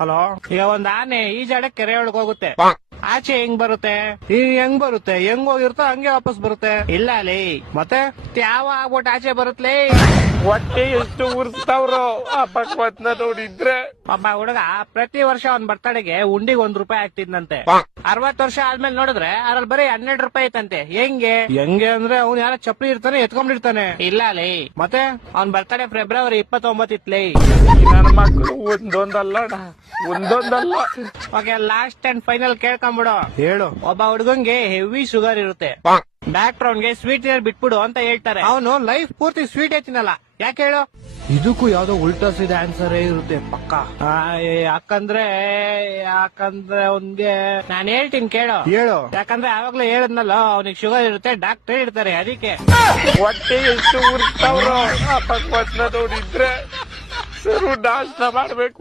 Hello, ಈಗ ಒಂದ್ ಆನೆ ಈಜಾಡಕ್ ಕೆರೆ ಒಳಗ್ ಹೋಗುತ್ತೆ, ಆಚೆ ಹೆಂಗ್ ಬರುತ್ತೆ? ಹೆಂಗ್ ಬರುತ್ತೆ? ಹೆಂಗ್ ಹೋಗಿರುತ್ತೋ ಹಂಗೆ ವಾಪಸ್ ಬರುತ್ತೆ. ಇಲ್ಲ ಲೇ, ಮತ್ತೆ ಯಾವ ಆಗ್ಬಿಟ್ಟು ಆಚೆ ಬರುತ್ತಲೇ? ಹೊಟ್ಟೆ ಎಷ್ಟು ಉರ್ಸ್ತಾವ್ರೋ ಆ ಭಗವತ್ನ ನೋಡಿದ್ರೆ. ಒಬ್ಬ ಹುಡುಗ ಪ್ರತಿ ವರ್ಷ ಅವ್ನ್ ಬರ್ತಡೆಗೆ ಉಂಡಿಗೆ ₹1 ಆಗ್ತಿದ್ನಂತೆ. 60 ವರ್ಷ ಆದ್ಮೇಲೆ ನೋಡಿದ್ರೆ ಅದ್ರಲ್ಲಿ ಬರೀ ₹12 ಐತಂತೆ. ಹೆಂಗೆ ಅಂದ್ರೆ ಅವ್ನ್ ಯಾರ ಚಪ್ಪಲಿ ಇರ್ತಾನೆ ಎತ್ಕೊಂಡಿರ್ತಾನೆ. ಇಲ್ಲ ಲೇ, ಮತ್ತೆ ಅವ್ನ್ ಬರ್ತಡೆ ಫೆಬ್ರವರಿ 29 ಇತ್ಲೇ. ನನ್ನ ಮಕ್ಕಳು ಒಂದೊಂದಲ್ಲ. ಓಕೆ, ಲಾಸ್ಟ್ ಅಂಡ್ ಫೈನಲ್ ಕೇಳ್ಕೊಂಬಿಡು. ಹೇಳು. ಒಬ್ಬ ಹುಡುಗಂಗೆ ಹೆವಿ ಶುಗರ್ ಇರುತ್ತೆ. ಡಾಕ್ಟರ್ ಅವ್ನ್ಗೆ ಸ್ವೀಟ್ ಬಿಟ್ಬಿಡು ಅಂತ ಹೇಳ್ತಾರೆ. ಅವನು ಲೈಫ್ ಪೂರ್ತಿ ಸ್ವೀಟ್ ತಿನ್ನಲ್ಲ. ಯಾಕೆ ಹೇಳು? ಇದಕ್ಕೂ ಯಾವ್ದೋ ಉಲ್ಟಾ ಸೀದಾ ಆನ್ಸರ್ ಇರುತ್ತೆ ಪಕ್ಕ. ಯಾಕಂದ್ರೆ ಅವ್ನ್ಗೆ ನಾನ್ ಹೇಳ್ತೀನಿ ಕೇಳು. ಯಾಕಂದ್ರೆ ಆವಾಗ್ಲೇ ಹೇಳದ್ನಲ್ಲ, ಅವ್ನಿಗೆ ಶುಗರ್ ಇರುತ್ತೆ, ಡಾಕ್ಟರ್ ಇರ್ತಾರೆ, ಅದಕ್ಕೆ. ಹೊಟ್ಟೆ ಎಷ್ಟು ಉರ್ಸ್ತಾವ್ರೋ ಆ ಭಗವತ್ನ ನೋಡಿದ್ರೆ. ಸರು ನಾಶ ಮಾಡ್ಬೇಕು.